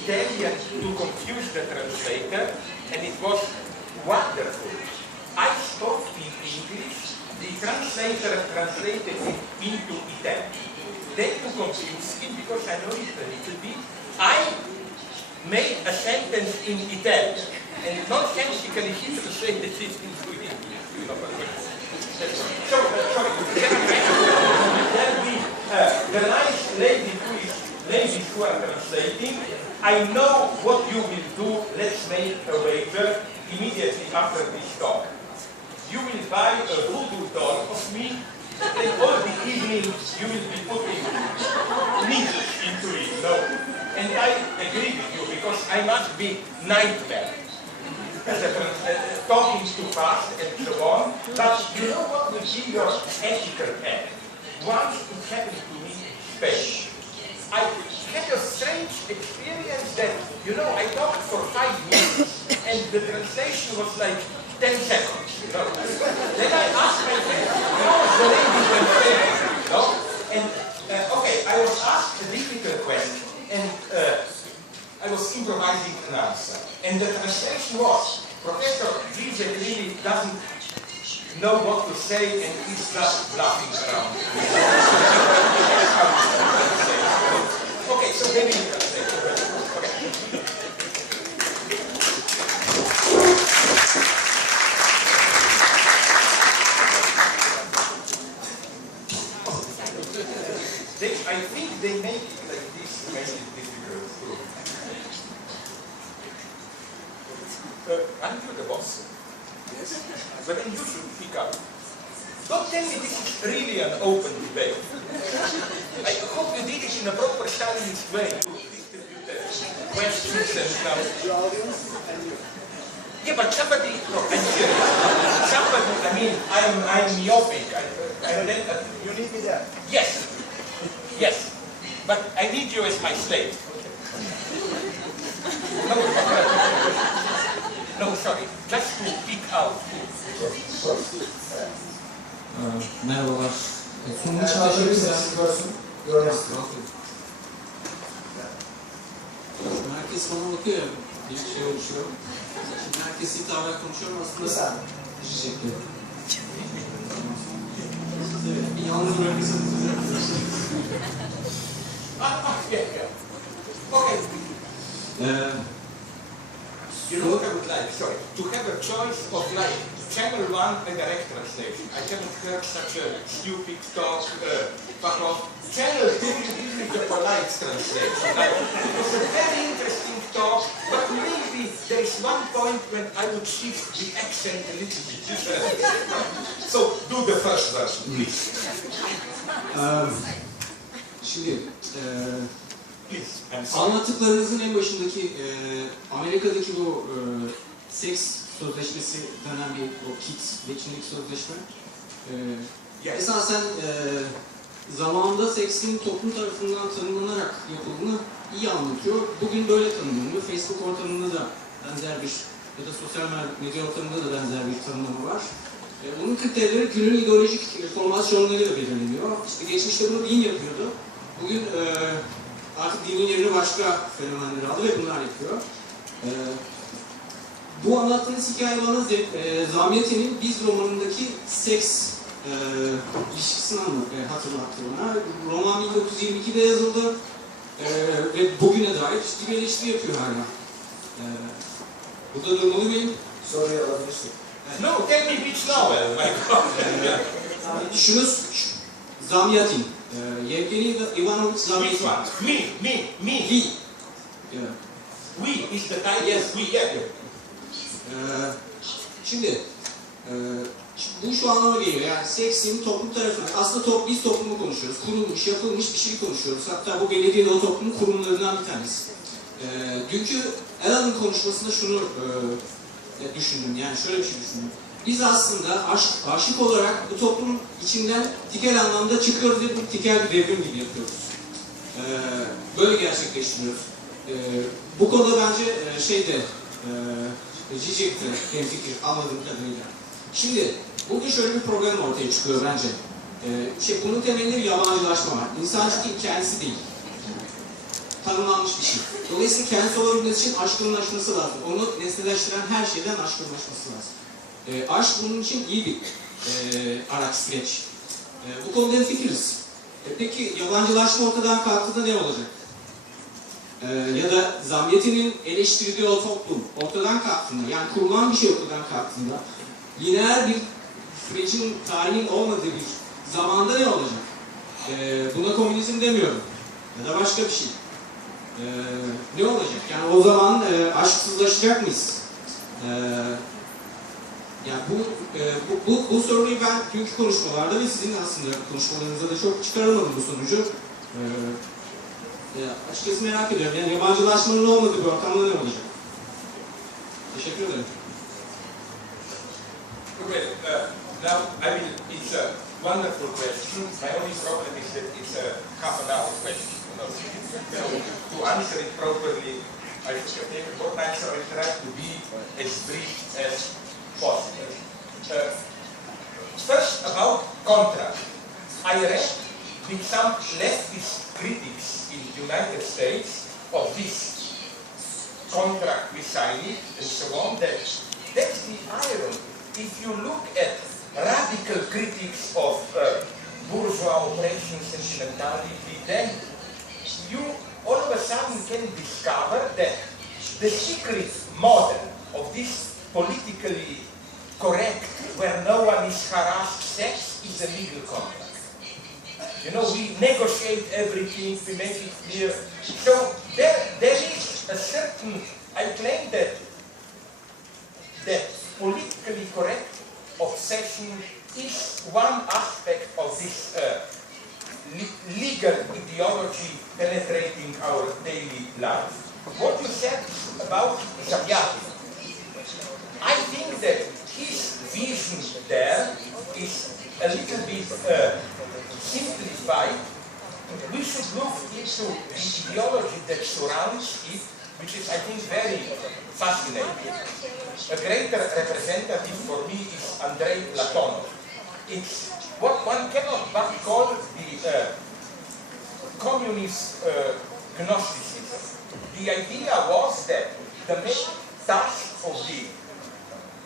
Italian to confuse the translator, and it was wonderful. I spoke in English, the translator translated it into Italian. Then to confuse him, because I know it a little bit, I made a sentence in Italian, and nonsensically he translated it into English. So, sorry, the nice ladies who are translating, I know what you will do. Let's make a wager immediately after this talk. You will buy a voodoo doll of me, and all the evening you will be putting needles into it. No? And I agree with you, because I must be nightmare. Talking too fast and so on. But you know what will be your ethical end? Once it happened to me in Spain, I had a strange experience that, you know, I talked for 5 minutes and the translation was like 10 seconds, you know. Then I asked my friend, how was the lady translating, you know? And, okay, I was asked a difficult question and I was improvising an answer. And the translation was, Professor Zizek really doesn't know what to say and he's just bluffing around. Okay, so maybe you translate. Okay. I think they make it like this to make it difficult too. Aren't you the boss? Yes. But then you should pick up. Don't tell me this is really an open debate. I hope you did it in a proper Stalinist way. You distribute the questions and stuff. The audience and you. Yeah, but somebody, no, I'm serious. Somebody, I mean, I'm myopic. You need me there? Yes. Yes. But I need you as my slave. No, sorry. Just to pick out. Merhabalar. Sunum için teşekkürler. Herkes bana bakıyor ya, bir şey oluşuyor. Şimdi herkes hitaben konuşuyorum aslında. Teşekkür ederim. Bir yalnız bırakırsanız bize. Okay. You know what I would like, sorry, to have a choice of like channel 1 and direct translation. I haven't heard such a stupid talk, Prof. Channel 2 is the polite translation. Like, it was a very interesting talk, but maybe there is one point when I would shift the accent a little bit. So do the first version, please. Şimdi anlattıklarınızın en başındaki Amerika'daki bu seks sözleşmesi denen bir o kit ve kimlik sözleşme esasen zamanında seksin toplum tarafından tanımlanarak yapıldığını iyi anlatıyor. Bugün böyle tanımlanıyor. Facebook ortamında da benzer bir ya da sosyal medya ortamında da benzer bir tanımlama var. Bunun kriterleri günün ideolojik formasyonlarıyla belirleniyor. İşte geçmişte bunu din yapıyordu. Bugün artık dinin yerini başka fenomenler aldı ve bunlar yapıyor. Bu anlattığınız hikaye bana Zamyatin'in Biz romanındaki seks ilişkisini hatırlattı bana. Roman 1922'de yazıldı ve bugüne dair ciddi bir eleştiri yapıyor hala. Burada durmalı mıyım? Soruyu alabilirsin. No, tell me which novel, my God. Şunu, Zamyatin. Yevgeny Zamyatin. Which one? Me. We. Yeah. We is the title. Yes, we, yeah. Şimdi, bu şu anlama geliyor. Yani seksin toplum tarafından, aslında biz toplumu konuşuyoruz. Kurulmuş, yapılmış bir şey konuşuyoruz. Hatta bu belediyenin o toplumun kurumlarından bir tanesi. Dünkü Alain'in konuşmasında şunu düşündüm. Yani şöyle bir şey düşündüm. Biz aslında aşık olarak bu toplumun içinden tikel anlamda çıkıyoruz ve bu tikel bir devrim gibi yapıyoruz. Böyle gerçekleştiriyoruz. Bu konuda bence Zizek'ti hemfikir anladığım kadarıyla. Şimdi bugün şöyle bir problem ortaya çıkıyor bence. Bunun temelinde bir yabancılaşma var. İnsancılık kendisi değil. tanımlanmış bir şey. Dolayısıyla kendisi olabilmesi için aşkınlaşması lazım. Onu nesneleştiren her şeyden aşkınlaşması lazım. Aşk bunun için iyi bir araç, süreç. Bu konuda hemfikiriz. Peki yabancılaşma ortadan kalktığında ne olacak? Ya da Zamyatin'in eleştirdiği o toplum ortadan kalktığında, yani kurulan bir şey ortadan kalktığında, lineer bir sürecin, tarihin olmadığı bir zamanda ne olacak? Buna komünizm demiyorum. Ya da başka bir şey. Ne olacak? Yani o zaman aşksızlaşacak mıyız? Yani bu soruyu ben dünkü konuşmalarda ve sizin aslında konuşmalarınızda da çok çıkaramadım bu sonucu. Açıkçası merak ediyorum. Yani yabancılaşmanın olmadığı bir ortamda ne olacak? Teşekkür ederim. Well, now, I mean, it's a wonderful question. My only problem is that it's a half-an-hour question. So to answer it properly, I should take more time, so I try to be as brief as possible. First, about contrast. I read with some leftist critics in the United States of this contract we signed and so on, that's the irony. If you look at radical critics of bourgeois oppression sentimentality, then you all of a sudden can discover that the secret model of this politically correct, where no one is harassed sex, is a legal contract. You know, we negotiate everything, we make it clear. So there is a certain, I claim that politically correct obsession is one aspect of this legal ideology penetrating our daily life. What you said about Zamyatin, I think that his vision there is a little bit simplified. We should look into the ideology that surrounds it, which is, I think, very fascinating. A greater representative for me is Andrei Platonov. It's what one cannot but call the communist Gnosticism. The idea was that the main task of the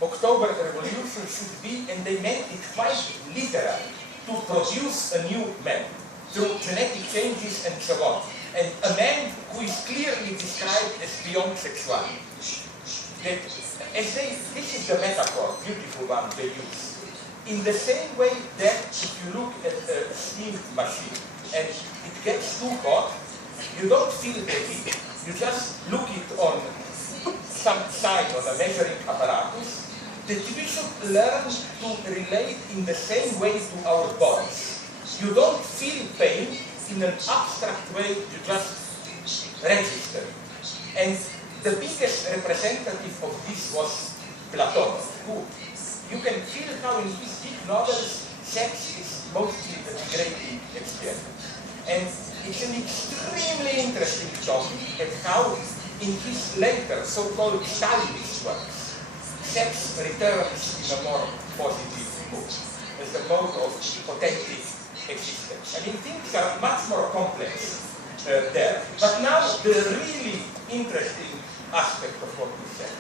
October Revolution should be, and they meant it quite literally, to produce a new man through genetic changes and so on. And a man who is clearly described as beyond sexuality. This is the metaphor, beautiful one they use. In the same way that if you look at a steam machine and it gets too hot, you don't feel the heat. You just look it on some sign on a measuring apparatus, that we should learn to relate in the same way to our bodies. You don't feel pain in an abstract way, you just register. And the biggest representative of this was Platon, who you can feel how in his big novels sex is mostly a degrading experience. And it's an extremely interesting topic and how in his later so-called Stalinist works, sex returns in a more positive mood, as a mode of authentic existence. I mean, things are much more complex there. But now, the really interesting aspect of what we said.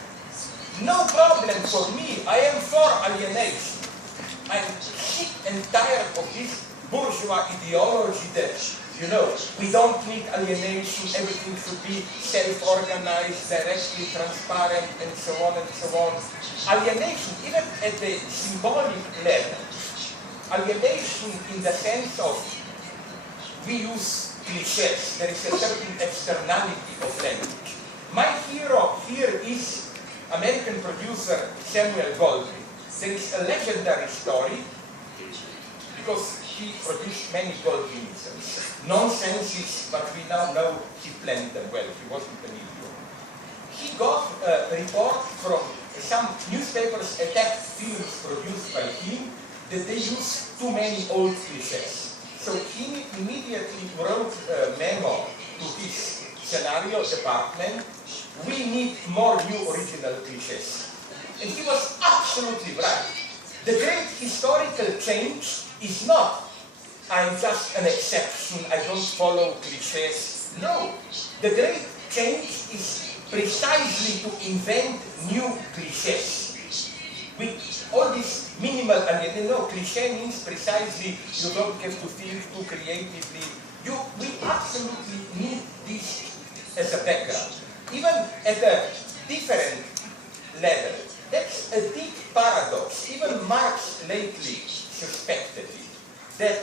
No problem for me, I am for alienation. I'm sick and tired of this bourgeois ideology that, you know, we don't need alienation, everything should be self-organized, directly transparent, and so on and so on. Alienation, even at the symbolic level, alienation in the sense of we use cliches, there is a certain externality of language. My hero here is American producer Samuel Goldwyn. There is a legendary story because he produced many Goldwynisms. Nonsenses, but we now know he planned them well. He wasn't an idiot. He got a report from some newspapers attacked films produced by him that they use too many old cliches. So he immediately wrote a memo to his scenario department. We need more new original cliches. And he was absolutely right. The great historical change is not, I'm just an exception, I don't follow cliches. No, the great change is precisely to invent new cliches. With all this minimal, cliché means precisely you don't have to think too creatively. We absolutely need this as a background. Even at a different level, that's a deep paradox. Even Marx lately suspected it, that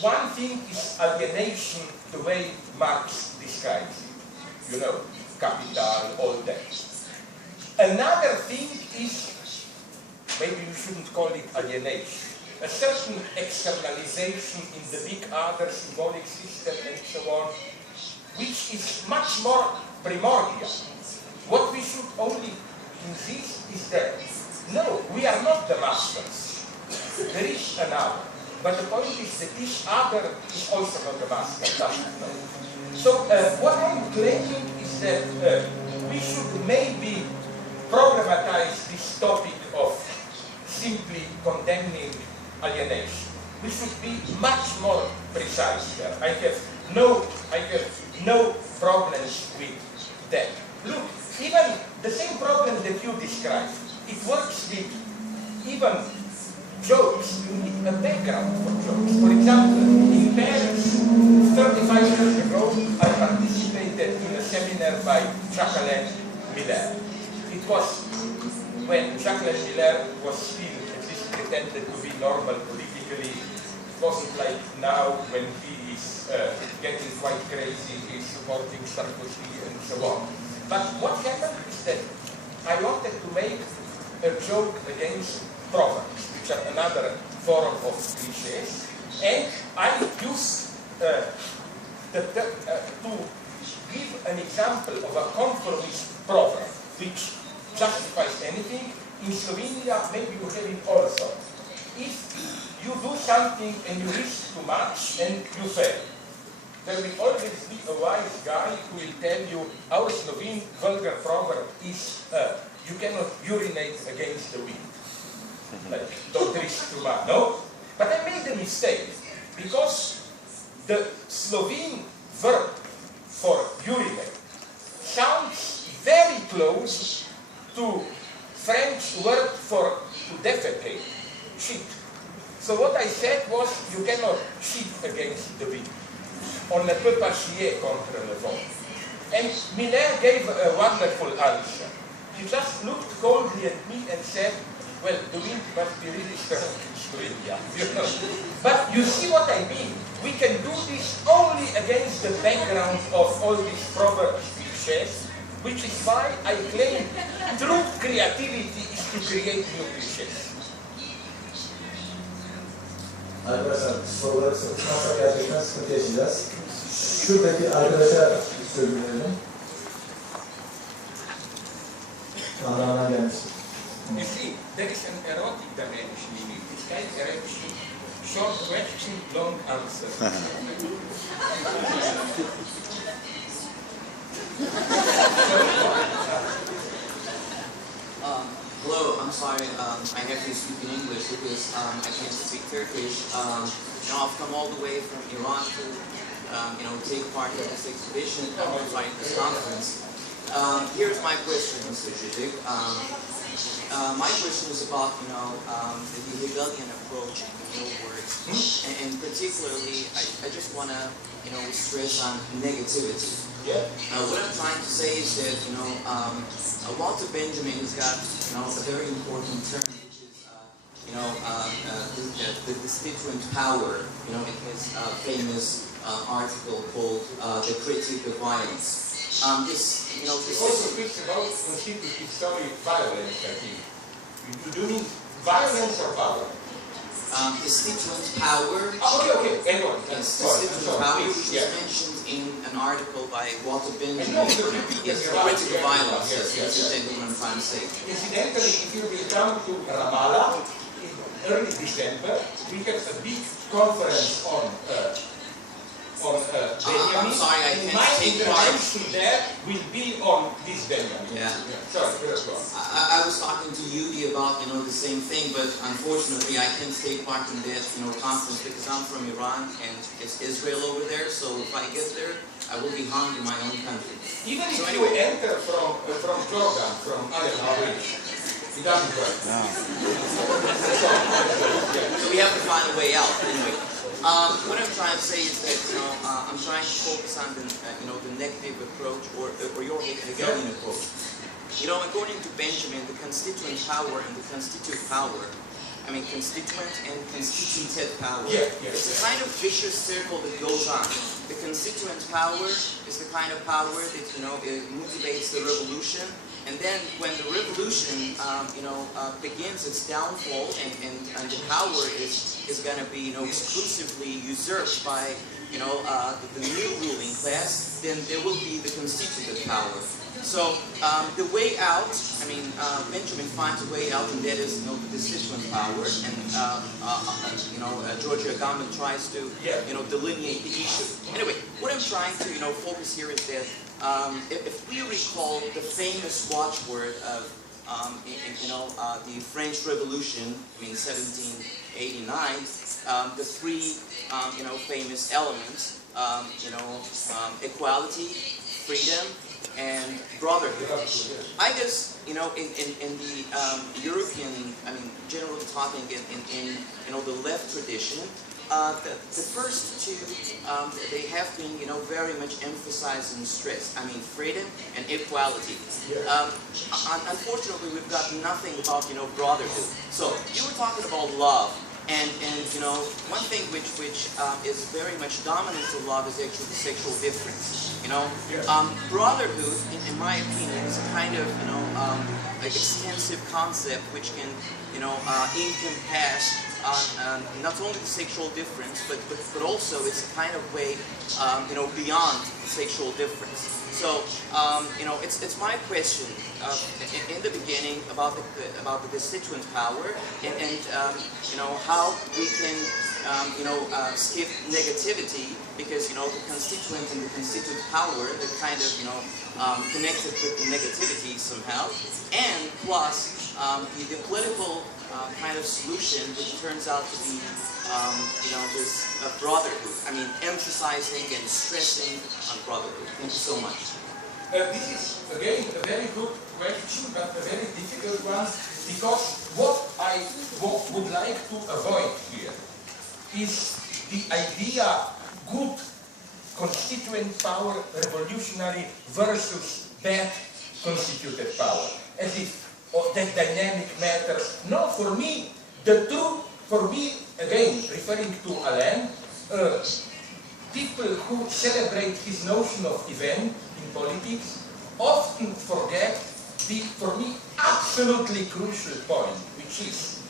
one thing is alienation, the way Marx describes it, capital, all that. Another thing is, maybe you shouldn't call it alienation, a certain externalization in the big other symbolic system and so on, which is much more primordial. What we should only insist is that, no, we are not the masters. There is another. But the point is that this other is also not the master, doesn't know. So what I'm claiming is that we should maybe problematize this topic of simply condemning alienation. We should be much more precise there. I have no problems with that. Look, even the same problem that you described, it works with even jokes. You need a background for jokes. For example, in Paris, 35 years ago, I participated in a seminar by Alain Badiou. It was when Alain Badiou was still at least pretended to be normal politically. It wasn't like now when he is getting quite crazy, he's supporting Sarkozy and so on. But what happened is that I wanted to make a joke against proverbs, which are another form of cliches, and I used to give an example of a conformist proverb, which justifies anything. In Slovenia, maybe you have it also. If you do something and you risk too much and you fail, there will always be a wise guy who will tell you, our Slovene vulgar proverb is, you cannot urinate against the wind. Like, don't risk too much, no? But I made a mistake, because the Slovene verb for urinate sounds very close to French word for to defecate, shit. So what I said was, you cannot shit against the wind. On ne peut pas chier contre le vent. And Miller gave a wonderful answer. He just looked coldly at me and said, well, the wind must be really strong in Slovenia. But you see what I mean? We can do this only against the background of all these proverbs, cliches, which is why I claim true creativity is to create new cliches. Arkadaşlar soruları sormazsa gerçekten sıkıntı yaşayacağız. Şuradaki arkadaşa sözü verelim. Kartal'dan gelmiştir. You see, there is an erotic dimension in it. It's kind of erection, short question, long answer. Hello, I'm sorry, I have to speak in English because I can't speak Turkish. I've come all the way from Iran to, take part in this exhibition and also in this conference. Here's my question, Mr. Zizek. My question is about, the Hegelian approach in your words, and particularly, I just want to, stress on negativity. Yeah. What I'm trying to say is that, W.Benjamin has got, a very important term, which is, the constituent power, in his famous article called The Critique of Violence. It also speaks about constitutive violence, I think. Do you mean violence or power? Constituent power. Oh, okay. Anyway, yes, constituent power, which is mentioned in an article by W.Benjamin. Yes, critical violence. Yes, that's exactly what I'm trying to say. Incidentally, if you will come to Ramallah in early December, we have a big conference on on Benjamin. I'm sorry, I can't My take part. intervention there will be on this Benjamin. Yeah. Sorry, go on. I was talking to Yudi about, the same thing, but unfortunately I can't take part in that, conference because I'm from Iran and it's Israel over there, so if I get there, I will be hung in my own country. Even if you enter from Jordan, from Alain Badiou, it doesn't work. So we have to find a way out, anyway. What I'm trying to say is that, I'm trying to focus on the, the negative approach or your Hegelian approach. According to Benjamin, the constituent power and the constitutive power, constituent and constitutive power, it's a kind of vicious circle that goes on. The constituent power is the kind of power that, it motivates the revolution. And then when the revolution, begins its downfall and the power is going to be, exclusively usurped by, the new ruling class, then there will be the constitutive power. So the way out, Benjamin finds a way out, and that is, the constituent power, and Georgia Agamben tries to, delineate the issue. Anyway, what I'm trying to, focus here is that if we recall the famous watchword of, the French Revolution, 1789, the three, famous elements, equality, freedom, and brotherhood. I guess, in the European, generally talking in the left tradition, the first two, they have been, very much emphasized and stressed. Freedom and equality. Unfortunately, we've got nothing about, brotherhood. So, you were talking about love. And one thing which is very much dominant to love is actually the sexual difference. Brotherhood, in my opinion, is a kind of extensive concept which can encompass not only the sexual difference, but also it's a kind of way beyond sexual difference. So it's my question in the beginning about the constituent power and how we can skip negativity, because the constituent and the constituent power, they're kind of connected with the negativity somehow, and plus the political kind of solution, which turns out to be this brotherhood. Emphasizing and stressing on brotherhood. Thank you so much. This is again a very good question, but a very difficult one, because what I would like to avoid here is the idea good constituent power, revolutionary, versus bad constitutive power, as if that dynamic matters. No, for me, the truth, again, referring to Alain, people who celebrate his notion of event in politics often forget the, for me, absolutely crucial point, which is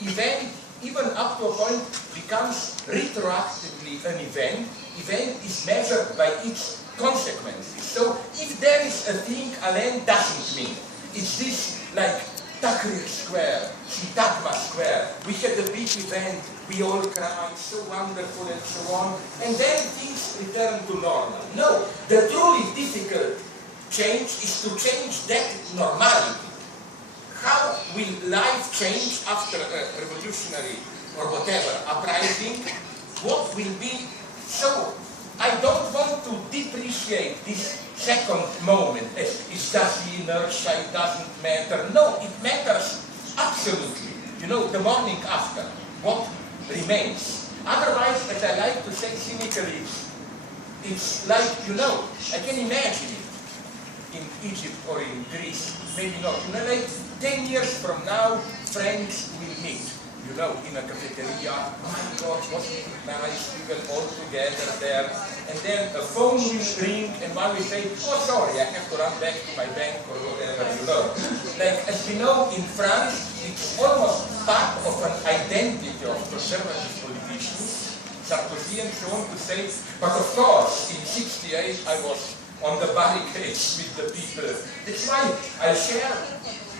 event, even up to a point, becomes retroactively an event. Event is measured by its consequences. So if there is a thing Alain doesn't mean, it's this like Tahrir Square, Syntagma Square. We had a big event, we all cried, so wonderful and so on, and then things return to normal. No, the truly difficult change is to change that normality. How will life change after a revolutionary or whatever uprising? What will be? So, I don't want to depreciate this second moment as is just the inertia, it doesn't matter. No, it matters absolutely. The morning after, what remains. Otherwise, as I like to say cynically, it's like, I can imagine it in Egypt or in Greece, maybe not. Like 10 years from now, friends will meet, in a cafeteria. Oh my God, wasn't it nice? We were all together there. And then a phone will ring, and one will say, oh, sorry, I have to run back to my bank or whatever, Like, as we know, in France, it's almost part of an identity of conservative politicians, Sarkozy and so on, to say, but of course, in '68, I was on the barricades with the people. That's why I share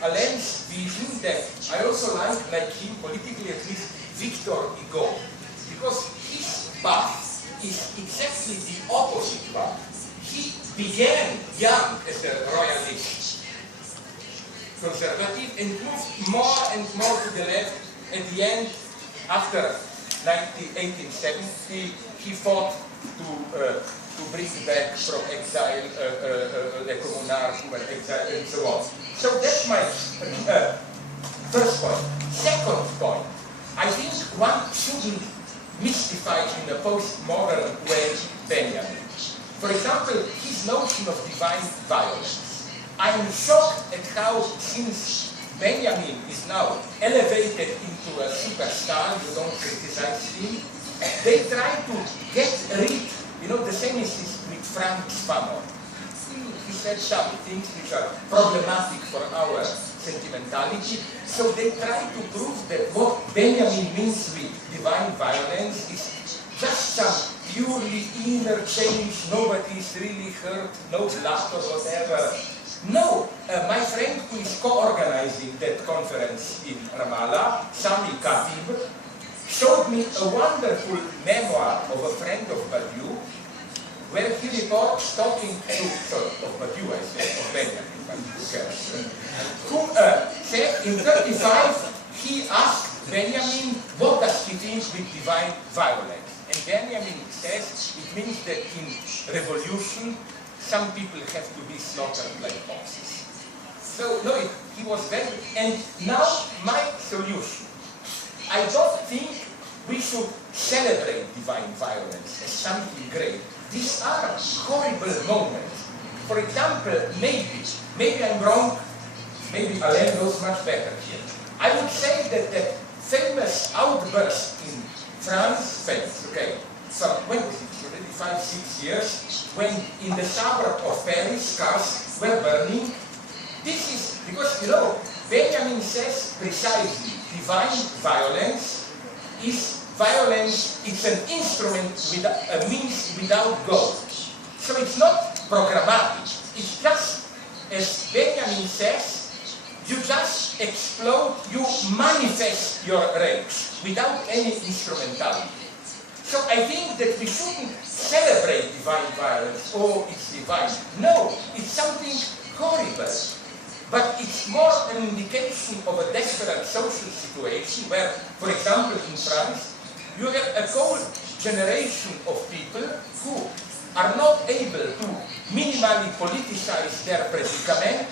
Alain's vision that I also like him, politically at least, Victor Hugo, because his path is exactly the opposite one. He began young as a royalist conservative and moved more and more to the left. At the end, after 1870, he fought to bring back from exile the communards who were exiled and so on. So that's my first point. Second point, I think one shouldn't mystify in a postmodern way Benjamin. For example, his notion of divine violence. I'm shocked at how, since Benjamin is now elevated into a superstar, you don't criticize him, they try to get rid, you know, the same is with Frank Fanon. He said some things which are problematic for our sentimentality, so they try to prove that what Benjamin means with divine violence is just some purely inner change, nobody is really hurt, no blood or whatever. No, my friend who is co-organizing that conference in Ramallah, Sami Khatib, showed me a wonderful memoir of a friend of Badiou, where he reports talking to, of Badiou, I said, of Benjamin, but who cares, who said in 1935 he asked Benjamin, what does he think with divine violence? And Benjamin says it means that in revolution, some people have to be slaughtered like horses. So, no, he was very... And now, my solution. I don't think we should celebrate divine violence as something great. These are horrible moments. For example, maybe I'm wrong, maybe Alain knows much better here. I would say that the famous outburst in France, okay, so when was it? Already 5-6 years, when in the suburb of Paris, cars were burning. This is because, you know, Benjamin says precisely, divine violence is violence, it's an instrument, a means without goal. So it's not programmatic. It's just, as Benjamin says, you just explode, you manifest your rage without any instrumentality. So I think that we shouldn't celebrate divine violence, oh, it's divine. No, it's something horrible. But it's more an indication of a desperate social situation where, for example, in France, you have a whole generation of people who are not able to minimally politicize their predicament,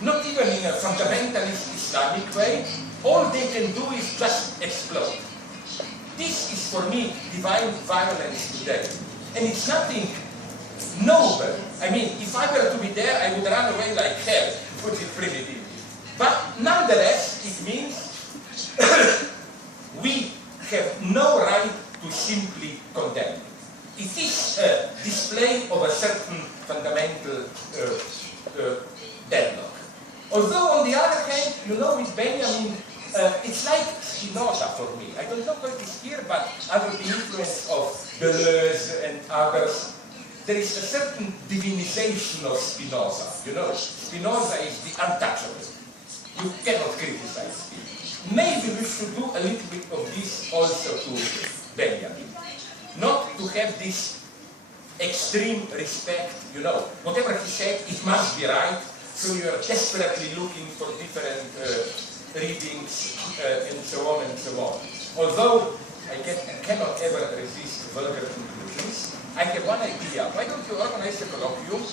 not even in a fundamentalist Islamic way. All they can do is just explode. This is for me divine violence today. And it's nothing noble. I mean, if I were to be there, I would run away like hell, to put it primitively. But nonetheless, it means we have no right to simply condemn. It is a display of a certain fundamental deadlock. Although, on the other hand, you know, with Benjamin, it's like Spinoza for me. I don't know what it is here, but under the influence of Deleuze and others, there is a certain divinization of Spinoza. You know, Spinoza is the untouchable. You cannot criticize him. Maybe we should do a little bit of this also to Benjamin. Not to have this extreme respect, you know. Whatever he said, it must be right, so you are desperately looking for different readings and so on and so on. Although I cannot ever resist vulgar conclusions, I have one idea. Why don't you organize a colloquium?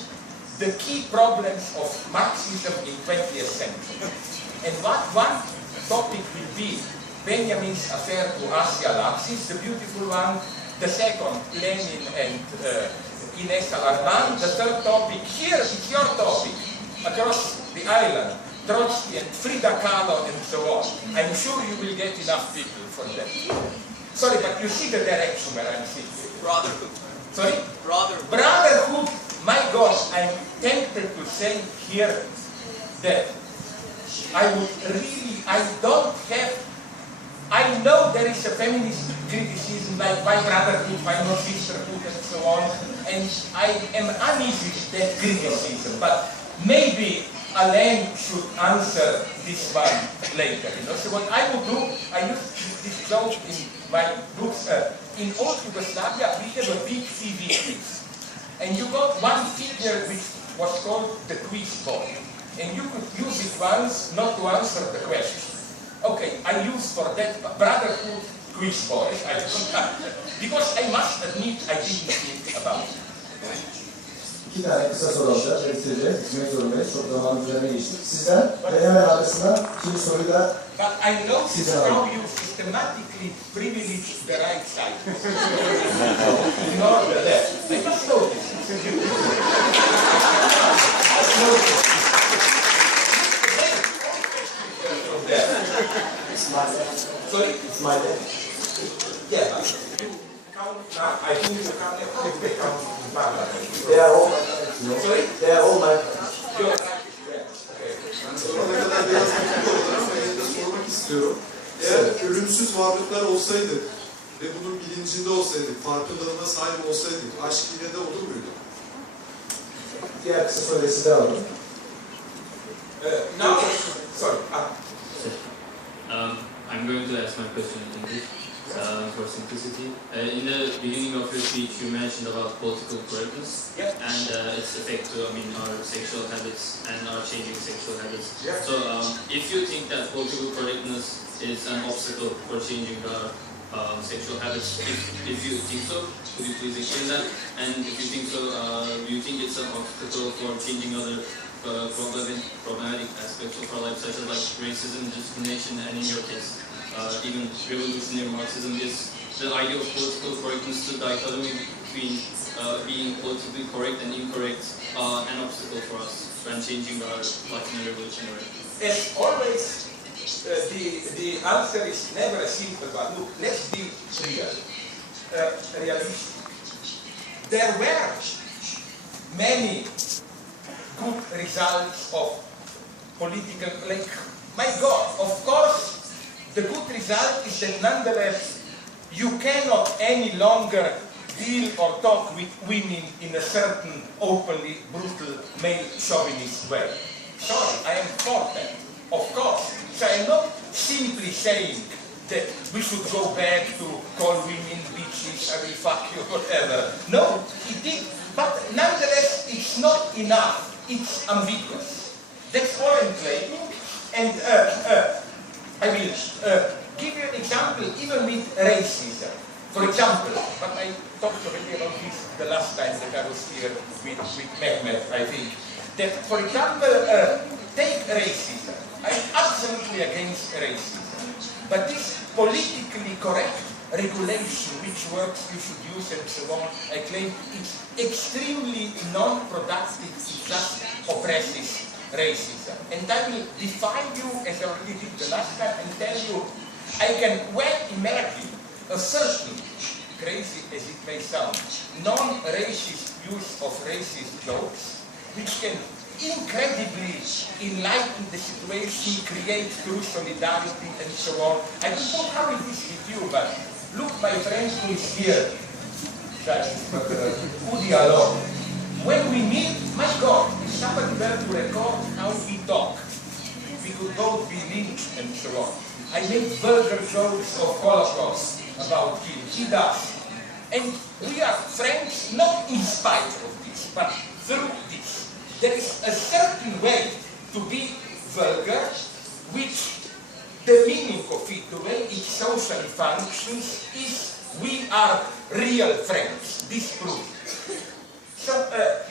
The key problems of Marxism in 20th century. And one topic will be Benjamin's affair to Asia Lapsis, the beautiful one. The second, Lenin and Ines Alarman. The third topic, here is your topic, across the island, Trotsky and Frida Kahlo and so on. I'm sure you will get enough people for that. Sorry, but you see the direction where I'm sitting. Brotherhood. Sorry? Brotherhood. Brotherhood. My God, I'm tempted to say here that I know there is a feminist criticism like by brotherhood, by not sisterhood and so on, and I am uneasy with that criticism, but maybe Alain should answer this one later. You know? So what I would do, I use this joke in my books. In old Yugoslavia, we have a big TV quiz. And you got one figure which was called the quiz boy. And you could use it once, not to answer the question. Okay, I use for that brotherhood quiz boy. I don't have it. Because I must admit, I didn't think about it. İki tane kısa soru olacak. Bitireceğiz. Bitmek zorundayız. Çok zamanın üzerine geçtik. Sizden ve hemen arkasından ikinci soruyu da But I notice how you systematically privilege the right side. Ignore the left. I must notice. It's my left. Sorry? It's my left. Yeah, but you count now. I think you count Bangladesh. They are all my friends, you know. Sorry? They are all my friends. You're Sonuna kadar biraz mutlu olur ama yine de sormak istiyorum. Eğer ölümsüz varlıklar olsaydık ve bunun bilincinde olsaydık, farkındalığına sahip olsaydık, aşk yine de olur muydu? Diğer kısa soruyu size alalım. now, sorry. I'm going to ask my question in English for simplicity. In the beginning of your speech, you mentioned about political correctness and its effect to, our sexual habits and our changing sexual habits. So, if you think that political correctness is an obstacle for changing our sexual habits, if you think so, could you please explain that? And if you think so, do you think it's an obstacle for changing other problematic aspects of our life, such as like racism, discrimination, and in your case, even revolutionary Marxism? Is the idea of political correctness, the dichotomy between being politically correct and incorrect, an obstacle for us when changing our life in a revolutionary? As always, the answer is never a simple one. Look, let's be real, realistic. There were many good results of political, like, my God, of course, the good result is that nonetheless you cannot any longer deal or talk with women in a certain openly brutal male chauvinist way. Sorry, I am for that, of course. So I am not simply saying that we should go back to call women bitches, I will fuck you, whatever. No, it did, but nonetheless it's not enough. It's ambiguous. That's all I'm claiming. And I will give you an example even with racism. For example, but I talked already about this the last time that I was here with Mehmet, I think. That, for example, take racism. I'm absolutely against racism. But this politically correct regulation, which words you should use and so on, I claim it's extremely non-productive, it just oppresses racism. And I will define you, as I already did the last time, and tell you, I can well imagine a certain, crazy as it may sound, non-racist use of racist jokes, which can incredibly enlighten the situation, create true solidarity, and so on. I don't know how it is with you, but look, my friend who is here, Alain. When we meet, my God, if somebody were to record how we talk, we could both be lynched and so on. I make vulgar jokes of Holocaust about him. He does. And we are friends not in spite of this, but through this. There is a certain way to be vulgar, which the meaning of it, the way it socially functions, is we are real friends. This proves. So,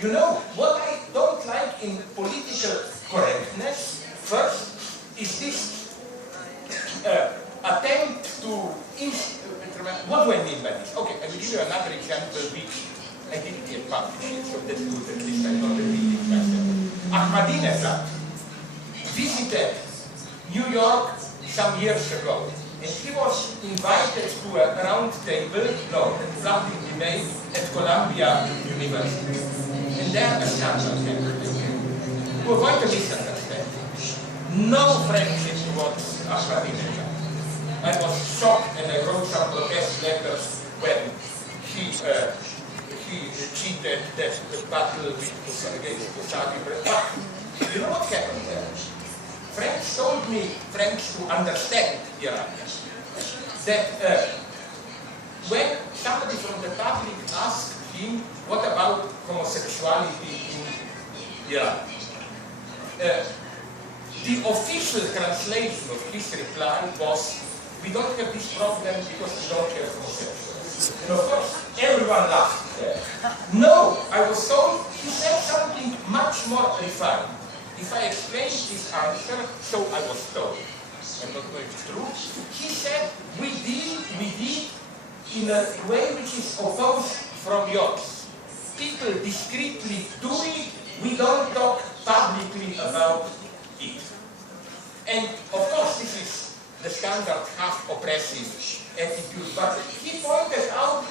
you know, what I don't like in political correctness, first, is this attempt to... what do I mean by this? Okay, I will give you another example which I didn't get published, so that's good, at least I'm not repeating myself. Ahmadinejad visited New York some years ago, and he was invited to a round table, something he made at Columbia University. And there a scandal happened. To avoid a misunderstanding, no friendship towards Ahmadinejad. I was shocked, and I wrote some protest letters when he cheated the battle against Saudi. But you know what happened there? Friends told me French to understand Iran. That when somebody from the public asked him, what about homosexuality in Iran? The official translation of his reply was, we don't have this problem because we don't have homosexuals. And of course, everyone laughed. No, I was told he said something much more refined. If I explained his answer, so I was told, I'm not going to true, he said, we deal in a way which is opposed from yours. People discreetly do it, we don't talk publicly about it. And of course this is the standard half oppressive attitude, but he pointed out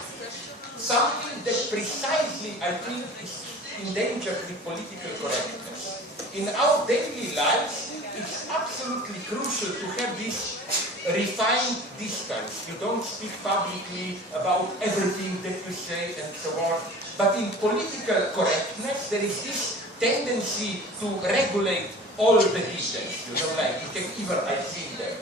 something that precisely, I think, is endangered with political correctness. In our daily lives, it's absolutely crucial to have this refined distance. You don't speak publicly about everything that you say and so on. But in political correctness, there is this tendency to regulate all the details. You know, like you can even, I've seen them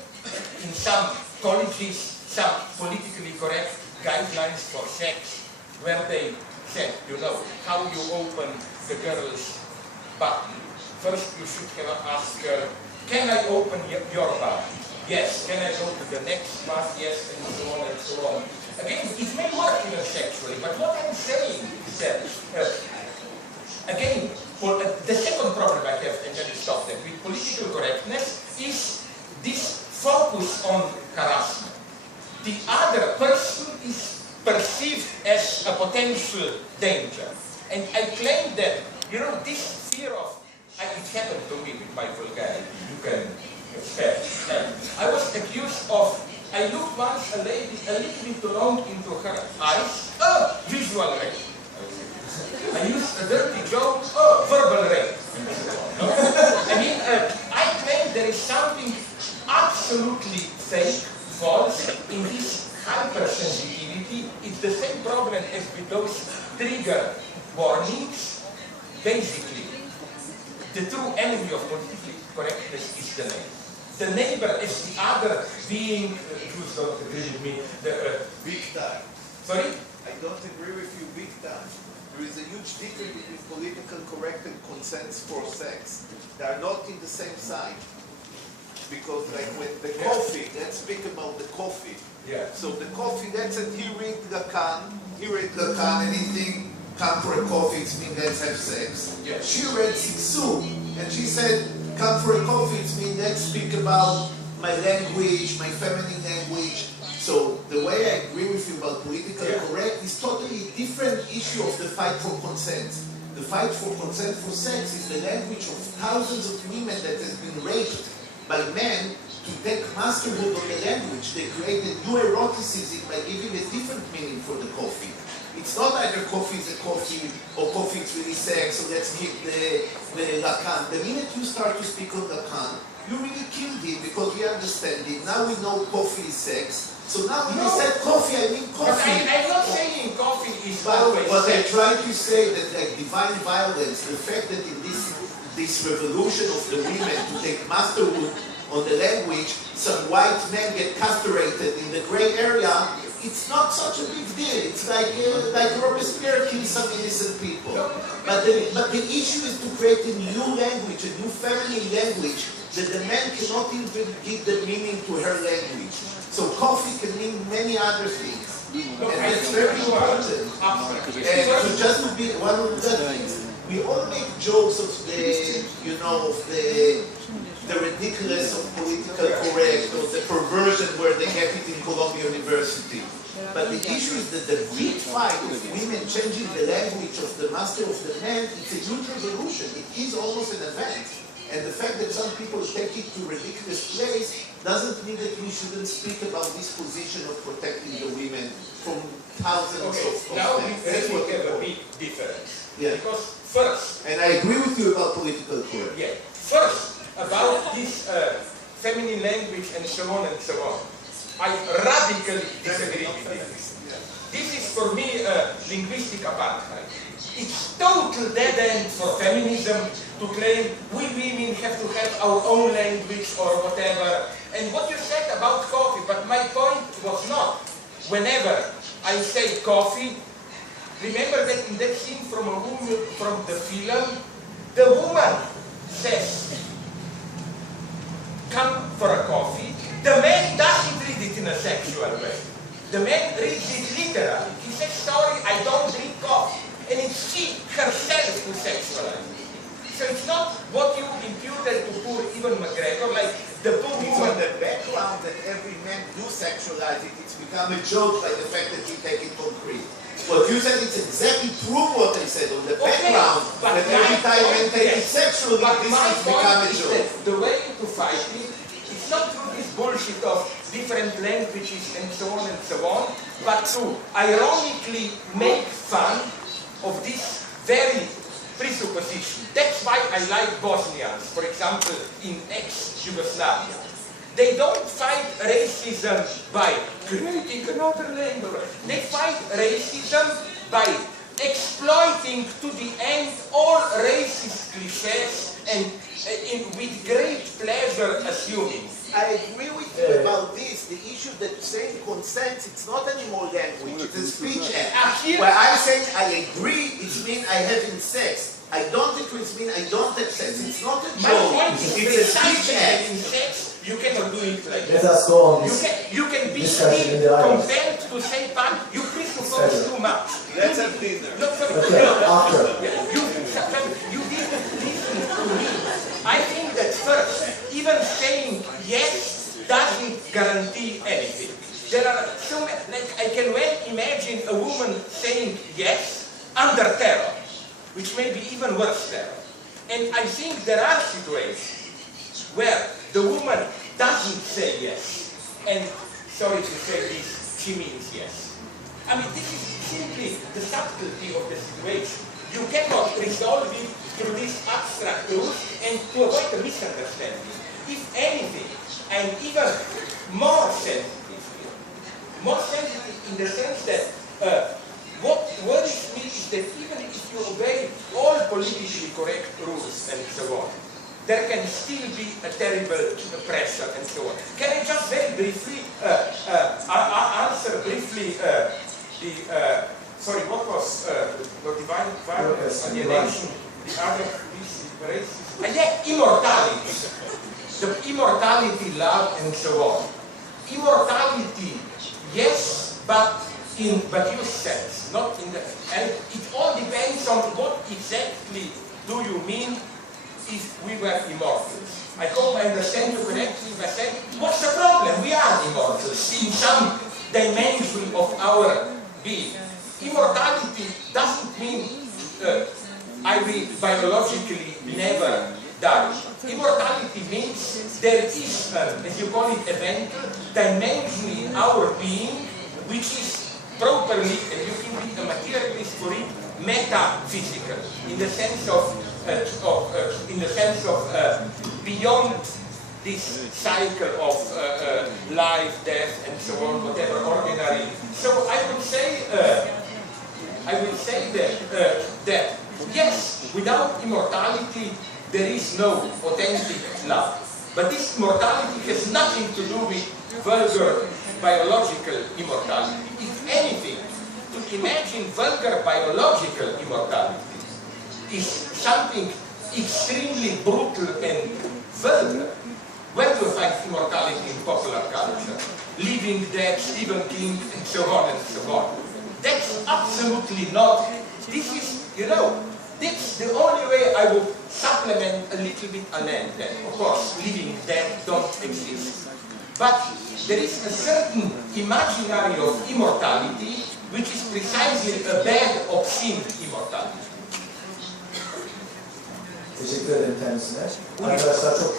in some colleges, some politically correct guidelines for sex, where they said, you know, how you open the girl's button. First, you should have asked her, can I open your button? Yes. Can I go to the next one? Yes, and so on and so on. Again, it may work intersexually, but what I'm saying is that, again, the second problem I have, and then I stop there, with political correctness, is this focus on harassment. The other person is perceived as a potential danger. And I claim that, you know, this fear of, it happened to me with my vulgarity, you can expect. I was accused of, I looked once a lady a little bit too long into her eyes, visual rape. I used a dirty joke, verbal rape. I mean, I claim there is something absolutely fake, false, in this hypersensitivity. It's the same problem as with those trigger warnings. Basically, the true enemy of politically correctness is the neighbor. The neighbor is the other being, Jews don't agree with me, Big time. sorry? I don't agree with you big time. There is a huge difference between political correct and consent for sex. They are not in the same side. Because like with the coffee, let's speak about the coffee. Yeah. So the coffee, let's say he read Lacan, and he think, come for a coffee, it means let's have sex. Yeah. She read Sixu, and she said, come for a coffee, it means let's speak about my language, my feminine language. So the way I agree with you about political correct is totally a different issue of the fight for consent. The fight for consent for sex is the language of thousands of women that has been raped by men to take masterhood on the language. They created new eroticism by giving a different meaning for the coffee. It's not either coffee is a coffee or coffee is really sex, so let's give the Lacan. The minute you start to speak on Lacan, you really killed him because we understand it. Now we know coffee is sex. So now when I said coffee, I mean coffee. But I'm not saying coffee is But always what I sex. try to say that like divine violence, the fact that in this revolution of the women to take masterhood on the language, some white men get castrated in the gray area, it's not such a big deal. It's like Robespierre killed some innocent people. But the issue is to create a new language, a new feminine language, that the man cannot even give the meaning to her language. So coffee can mean many other things. And that's very important. And just to be one of the things, we all make jokes of the, you know, of the ridiculous of political correct or the perversion where they get it in Columbia University. But the issue is that the big fight of women changing the language of the master of the man, it's a huge revolution. It is almost an event. And the fact that some people take it to a ridiculous place doesn't mean that we shouldn't speak about this position of protecting the women from thousands of now we That's what have a big difference. Yeah. Because first, and I agree with you about political correct. yeah, first, about this feminine language and so on and so on. I radically disagree with this. This is for me linguistic apartheid. It's total dead end for feminism to claim we women have to have our own language or whatever. And what you said about coffee, but my point was not whenever I say coffee, remember that in that scene from a woman from the film, the woman says, come for a coffee. The man doesn't read it in a sexual way. The man reads it literally. He says, sorry, I don't drink coffee. And it's she herself who sexualizes it. So it's not what you imputed to poor Ivan McGregor, like the poor woman. The background that every man do sexualize it, it's become a joke by the fact that you take it concrete. What you said, it's exactly true what I said on the background, that every time men take it sexually, this has become a joke. The way to fight it, it's not through this bullshit of different languages and so on, but to ironically make fun of this very presupposition. That's why I like Bosnians, for example, in ex-Yugoslavia. They don't fight racism by creating another language. They fight racism by exploiting to the end all racist cliches and with great pleasure assuming. I agree with you about this. The issue that saying consent, it's not anymore language, it's a speech act. Where I'm saying I agree, it means I having sex. I don't agree, it means I don't have sex. It's not a joke, it's a speech act. In sex, you cannot do it like Let that. us go on this You can be discussion in the still islands. compelled to say, but you presuppose too much. Let's have dinner. No, sorry. Okay, after. You didn't listen to me. I think that first, even saying yes doesn't guarantee anything. There are so many, like I can well imagine a woman saying yes under terror, which may be even worse terror. And I think there are situations where the woman doesn't say yes, and sorry to say this, she means yes. I mean, this is simply the subtlety of the situation. You cannot resolve it through this abstract rules and to avoid a misunderstanding. If anything, I'm even more sensitive here. More sensitive in the sense that what worries me is that even if you obey all politically correct rules and so on, there can still be a terrible pressure and so on. Can I just very briefly answer briefly sorry, what was the divine violence, alienation, the other piece, racism? Yeah, immortality. The immortality, love, and so on. Immortality, yes, but in Badiou's sense, not in the. And it all depends on what exactly do you mean if we were immortals. I hope I understand you correctly if I say, what's the problem? We are immortals in some dimension of our being. Immortality doesn't mean I will biologically never die. Immortality means there is, as you call it, event, dimension in our being, which is properly, and you can be a materialist for it, metaphysical, in the sense of beyond this cycle of life, death, and so on, whatever ordinary. So I would say that yes, without immortality there is no authentic love. But this immortality has nothing to do with vulgar biological immortality. If anything, to imagine vulgar biological immortality is something extremely brutal and vulgar. Where do you find immortality in popular culture? Living Dead, Stephen King, and so on and so on. That's absolutely not. This is, you know, that's the only way I would supplement a little bit Alain then. Of course, living dead don't exist. But there is a certain imaginary of immortality which is precisely a bad, obscene immortality. Teşekkür ederim kendisine. Arkadaşlar çok